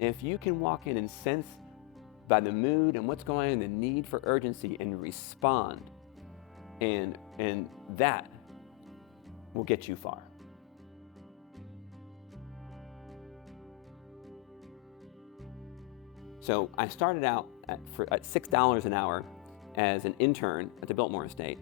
If you can walk in and sense by the mood and what's going on, the need for urgency, and respond, and that will get you far. So I started out at $6 an hour as an intern at the Biltmore Estate.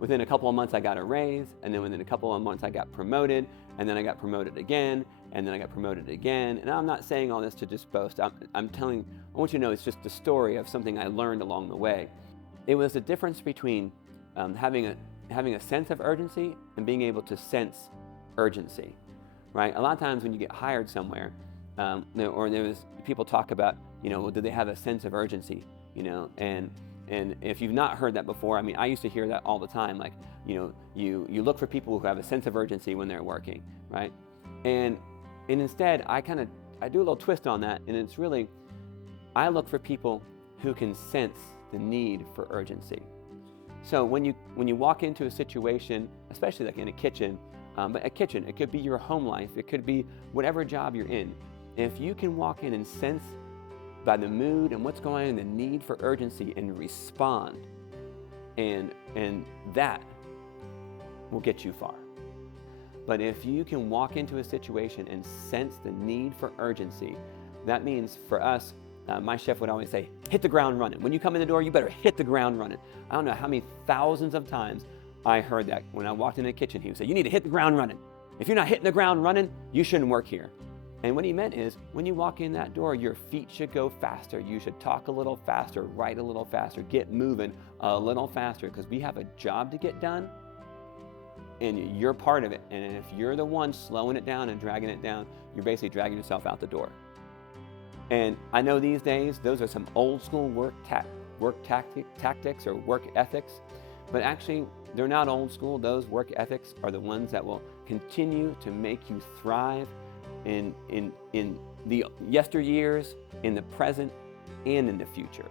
Within a couple of months, I got a raise, and then within a couple of months, I got promoted, and then I got promoted again, and then I got promoted again. And I'm not saying all this to just boast. I want you to know it's just the story of something I learned along the way. It was the difference between having a sense of urgency and being able to sense urgency, right? A lot of times when you get hired somewhere, or people talk about, well, do they have a sense of urgency, and if you've not heard that before, I mean, I used to hear that all the time, like, you look for people who have a sense of urgency when they're working, right? And instead, I do a little twist on that, and it's really, I look for people who can sense the need for urgency. So when you walk into a situation, especially like in a kitchen, but a kitchen, it could be your home life, it could be whatever job you're in. If you can walk in and sense by the mood and what's going on, the need for urgency, and respond, and that will get you far. But if you can walk into a situation and sense the need for urgency, that means for us, my chef would always say, hit the ground running. When you come in the door, you better hit the ground running. I don't know how many thousands of times I heard that when I walked in the kitchen. He would say, you need to hit the ground running. If you're not hitting the ground running, you shouldn't work here. And what he meant is, when you walk in that door, your feet should go faster. You should talk a little faster, write a little faster, get moving a little faster, because we have a job to get done, and you're part of it. And if you're the one slowing it down and dragging it down, you're basically dragging yourself out the door. And I know these days, those are some old school work tactics or work ethics, but actually, they're not old school. Those work ethics are the ones that will continue to make you thrive in the yesteryears, in the present, and in the future.